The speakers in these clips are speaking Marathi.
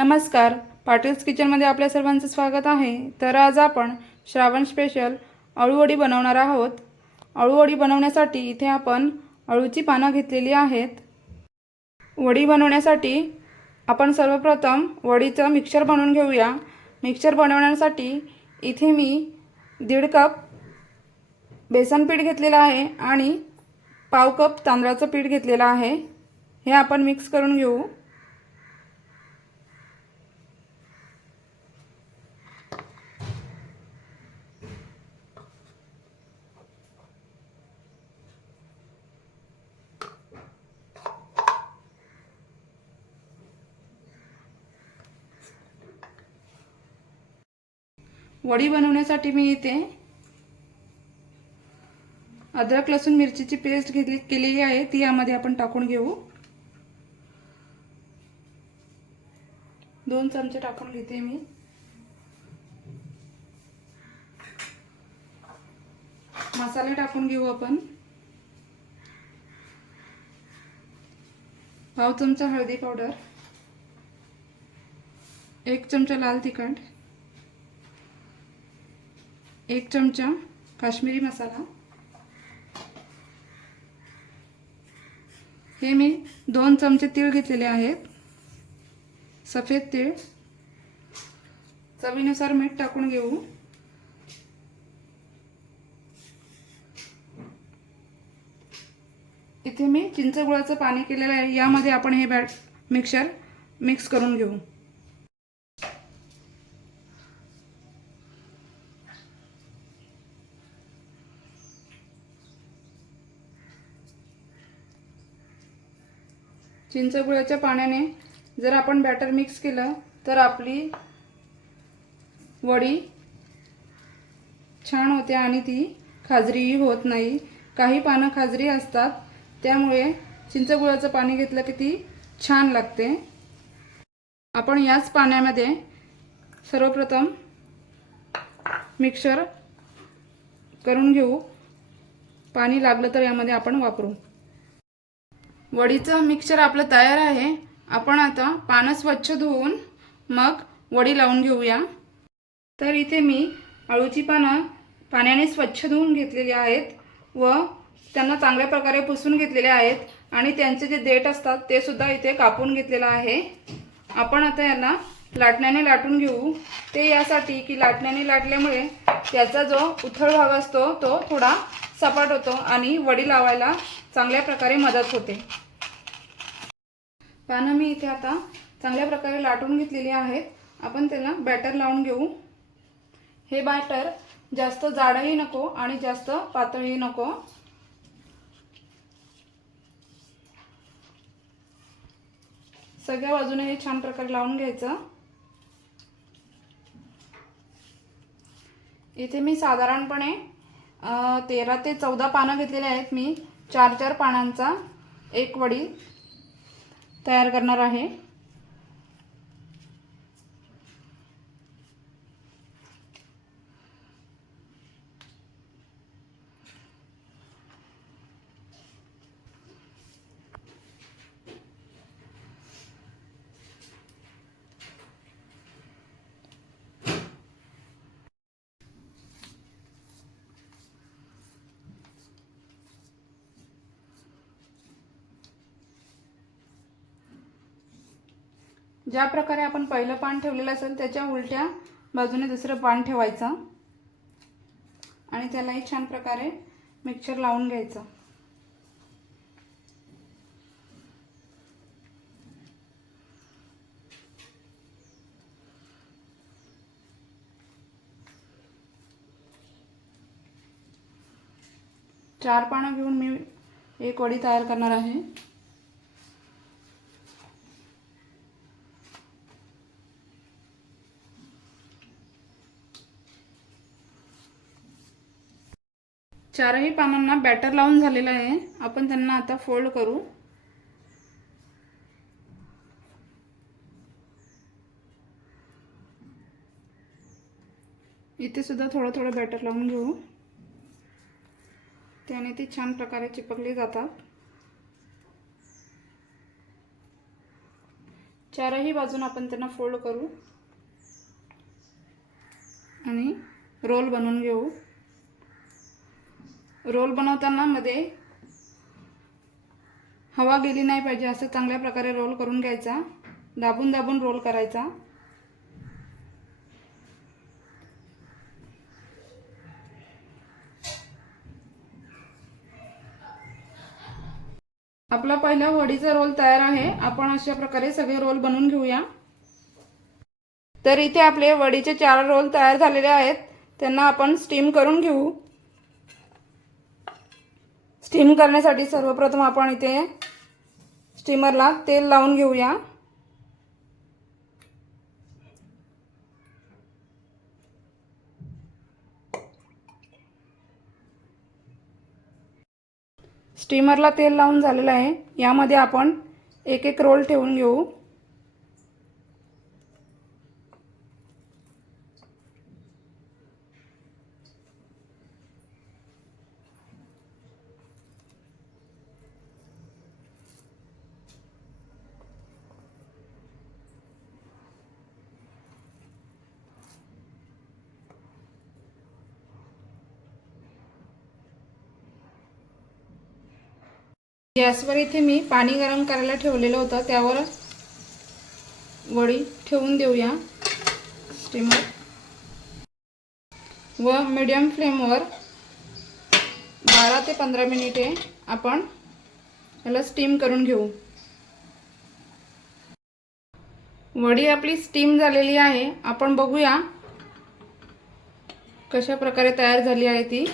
नमस्कार, पाटील्स किचनमध्ये आपल्या सर्वांचं स्वागत आहे। तर आज आपण श्रावण स्पेशल अळूवडी बनवणार आहोत। अळूवडी बनवण्यासाठी इथे आपण अळूची पानं घेतलेली आहेत। वडी बनवण्यासाठी आपण सर्वप्रथम वडीचं मिक्सचर बनवून घेऊया। मिक्सचर बनवण्यासाठी इथे मी 1.5 कप बेसन पीठ घेतलेलं आहे आणि पाव कप तांदळाचं पीठ घेतलेलं आहे। हे आपण मिक्स करून घेऊ। वडी बनवण्यासाठी मी इथे अद्रक लसूण मिरचीची पेस्ट केलेली आहे, ती यामध्ये आपण टाकून घेऊ। 2 चमचे टाकून घेते मी। मसाले टाकून घेऊ आपण। पाव चमचा हळदी पावडर, 1 चमचा लाल तिखट, 1 चमचा काश्मीरी मसाला, हे मी 2 चमचे तीळ घेतलेले आहेत, सफेद तीळ, चवीनुसार मीठ टाकून घेऊ। इथे मी चिंच गुळाचं पाणी केलेलं आहे, यामध्ये आपण हे मिक्सचर मिक्स करून घेऊ। चिंच गुळाच्या पाण्याने जर आपण बॅटर मिक्स केलं तर आपली वडी छान होते आणि ती खाजरीही होत नाही। काही पानं खाजरी असतात, त्यामुळे चिंच गुळाचं पाणी घेतलं की ती छान लागते। आपण याच पाण्यामध्ये सर्वप्रथम मिक्सचर करून घेऊ। पाणी लागलं तर यामध्ये आपण वापरू। वडीचं मिक्सचर आपलं तयार आहे। आपण आता पानं स्वच्छ धुवून मग वडी लावून घेऊया। तर इथे मी अळूची पानं पाण्याने स्वच्छ धुवून घेतलेली आहेत व त्यांना चांगल्या प्रकारे पुसून घेतलेले आहेत आणि त्यांचे जे देठ असतात ते सुद्धा इथे कापून घेतलेलं आहे। आपण आता याला लाटण्याने लाटून घेऊ। ते यासाठी की लाटण्याने लाटल्यामुळे त्याचा जो उथळ भाग असतो तो थोडा सपाट होतो आणि वडी लावायला चांगल्या प्रकारे मदत होते। पानं मी इथे आता चांगल्या प्रकारे लाटून घेतलेली आहेत। आपण त्याला बॅटर लावून घेऊ। हे बॅटर जास्त जाडही नको आणि जास्त पातळही नको। सगळ्या बाजूने हे छान प्रकारे लावून घ्यायचं। इथे मी साधारणपणे 13 ते 14 पानं घेतलेले आहेत। मी 4-4 पानांचा एक वडी तयार करणार आहे। ज्या प्रकारे आपण पहिलं पान ठेवलेलं असेल त्याच्या उलट्या बाजूने दुसरं पान ठेवायचं आणि त्यालाही छान प्रकारे मिक्सचर लावून घ्यायचं। चार पानं घेऊन मी एक वडी तयार करणार आहे। चारही पानांना बॅटर लावून झालेलं आहे। आपण त्यांना आता फोल्ड करू। इथे सुद्धा थोडं थोडं बॅटर लावून घेऊ, त्याने ती छान प्रकारे चिपकली जातात। चारही बाजून आपण त्यांना फोल्ड करू आणि रोल बनवून घेऊ। रोल बनवताना मध्ये हवा गेली नाही पाहिजे असं चांगल्या प्रकारे रोल करून घ्यायचा। दाबून दाबून रोल करायचा। आपला पहिला वडीचा रोल तयार आहे। आपण अशा प्रकारे सगळे रोल बनवून घेऊया। तर इथे आपले वडीचे 4 रोल तयार झालेले आहेत। त्यांना आपण स्टीम करून घेऊ। स्टीम करण्यासाठी सर्वप्रथम आपण इथे स्टीमरला तेल लावून घेऊया। स्टीमरला तेल लावून झालेलं आहे। यामध्ये आपण एक एक रोल ठेवून घेऊ। गॅसवर इथे मी पाणी गरम करायला ठेवलेलं होतं, त्यावर वडी ठेवून देऊया स्टीमर व मीडियम फ्लेमवर 12 ते 15 मिनिटे आपण याला स्टीम करून घेऊ। वडी आपली स्टीम झालेली आहे। आपण बघूया कशा प्रकारे तयार झाली आहे ती।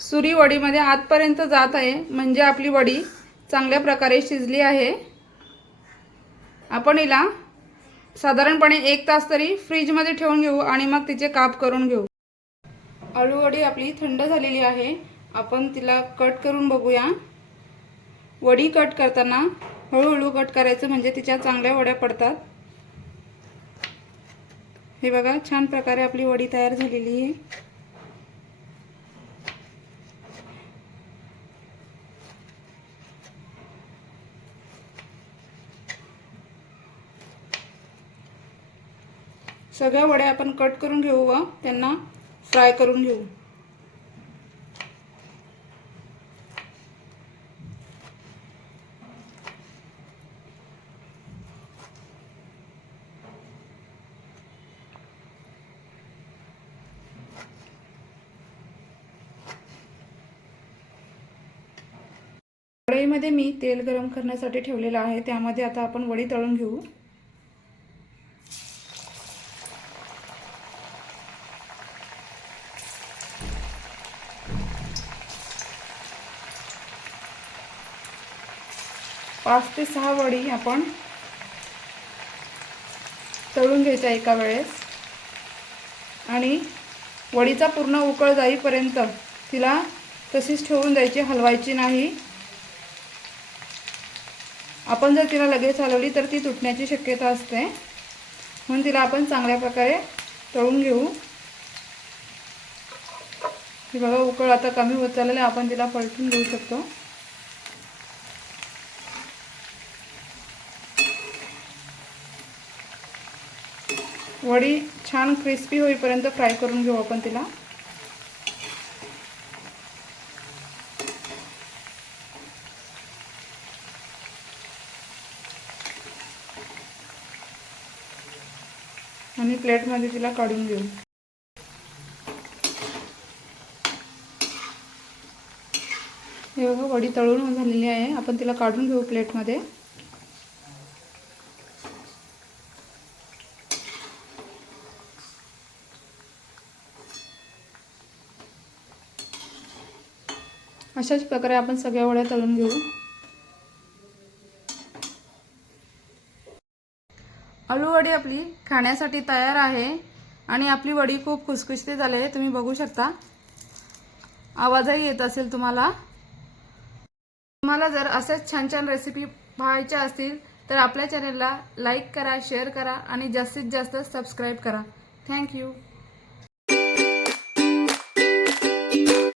सुरी वडीमध्ये आतपर्यंत जात आहे, म्हणजे आपली वडी चांगल्या प्रकारे शिजली आहे। आपण हिला साधारणपणे 1 तास तरी फ्रीजमध्ये ठेवून घेऊ आणि मग तिचे काप करून घेऊ। आलूवडी आपली थंड झालेली आहे। आपण तिला कट करून बघूया। वडी कट करताना हळूहळू कट करायचं, म्हणजे तिच्या चांगल्या वड्या पडतात। हे बघा, छान प्रकारे आपली वडी तयार झालेली आहे। सगळ्या वड्या आपण कट करून घेऊ व त्यांना फ्राय करून घेऊ। कढईमध्ये मी तेल गरम करण्यासाठी ठेवलेलं आहे, त्यामध्ये आता आपण वडी तळून घेऊ। पाच ते 6 वडी आपण तळून घ्यायच्या एका वेळेस आणि वडीचा पूर्ण उकळ जाईपर्यंत तिला तशीच ठेवून द्यायची, हलवायची नाही। आपण जर तिला लगेच हलवली तर ती तुटण्याची शक्यता असते, म्हणून तिला आपण चांगल्या प्रकारे तळून घेऊ। हे बघा, उकळ आता कमी होत चाललेलं आहे। आपण तिला पलटून घेऊ शकतो। वडी छान क्रिस्पी होईपर्यंत फ्राय करून घेऊ आपण तिला। आणि प्लेटमध्ये तिला काढून घेऊ। हे बघा, वडी तळून झालेली आहे। आपण तिला काढून घेऊ प्लेटमध्ये। अशाच प्रकारे आपण सगळ्या वड्या तळून घेऊ। आलू वडी आपली खाण्यासाठी तयार आहे आणि आपली वडी खूप खुसखुशीत झाली आहे। तुम्ही बघू शकता, आवाजही येत असेल तुम्हाला। तुम्हाला जर असेच छान छान रेसिपी पाहायच्या असतील तर आपल्या चॅनलला लाईक करा, शेअर करा आणि जास्तीत जास्त सबस्क्राईब करा। Thank you.